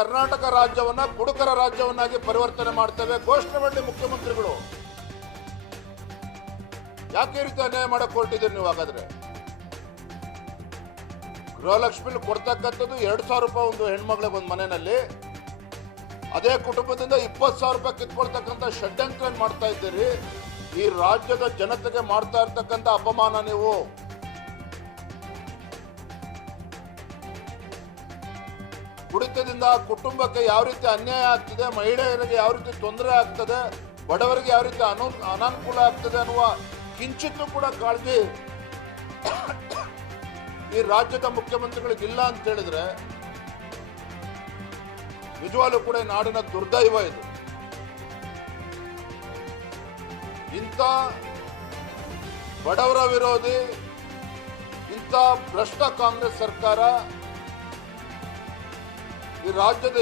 ಕರ್ನಾಟಕ ರಾಜ್ಯವನ್ನ ಕುಡುಕರ ರಾಜ್ಯವನ್ನಾಗಿ ಪರಿವರ್ತನೆ ಮಾಡ್ತೇವೆ ಘೋಷಣೆ ಮಾಡಲಿ ಮುಖ್ಯಮಂತ್ರಿಗಳು. ಯಾಕೆ ಈ ರೀತಿ ಅನ್ಯಾಯ ಮಾಡಕ್ ಹೊರಟಿದ್ದೀರಿ ನೀವು? ಹಾಗಾದ್ರೆ ಗೃಹಲಕ್ಷ್ಮಿ ಕೊಡ್ತಕ್ಕಂಥದ್ದು 2,000 ರೂಪಾಯಿ ಒಂದು ಹೆಣ್ಮಗಳಿಗೆ ಒಂದು ಮನೆಯಲ್ಲಿ, ಅದೇ ಕುಟುಂಬದಿಂದ 20,000 ರೂಪಾಯಿ ಕಿತ್ಕೊಳ್ತಕ್ಕಂಥ ಷಡ್ಯಂತ್ರ ಮಾಡ್ತಾ ಇದ್ದೀರಿ. ಈ ರಾಜ್ಯದ ಜನತೆಗೆ ಮಾಡ್ತಾ ಇರ್ತಕ್ಕಂಥ ಅಪಮಾನ ನೀವು. ಕುಡಿತದಿಂದ ಕುಟುಂಬಕ್ಕೆ ಯಾವ ರೀತಿ ಅನ್ಯಾಯ ಆಗ್ತಿದೆ, ಮಹಿಳೆಯರಿಗೆ ಯಾವ ರೀತಿ ತೊಂದರೆ ಆಗ್ತದೆ, ಬಡವರಿಗೆ ಯಾವ ರೀತಿ ಅನಾನುಕೂಲ ಆಗ್ತದೆ ಅನ್ನುವ ಕಿಂಚಿತ್ತೂ ಕೂಡ ಕಾಳಜಿ ಈ ರಾಜ್ಯದ ಮುಖ್ಯಮಂತ್ರಿಗಳಿಗೆ ಇಲ್ಲ ಅಂತ ಹೇಳಿದ್ರೆ ನಿಜವಾಗ್ಲೂ ಕೂಡ ನಾಡಿನ ದುರ್ದೈವ ಇದು. ಇಂಥ ಬಡವರ ವಿರೋಧಿ, ಇಂಥ ಭ್ರಷ್ಟ ಕಾಂಗ್ರೆಸ್ ಸರ್ಕಾರ ಈ ರಾಜ್ಯದ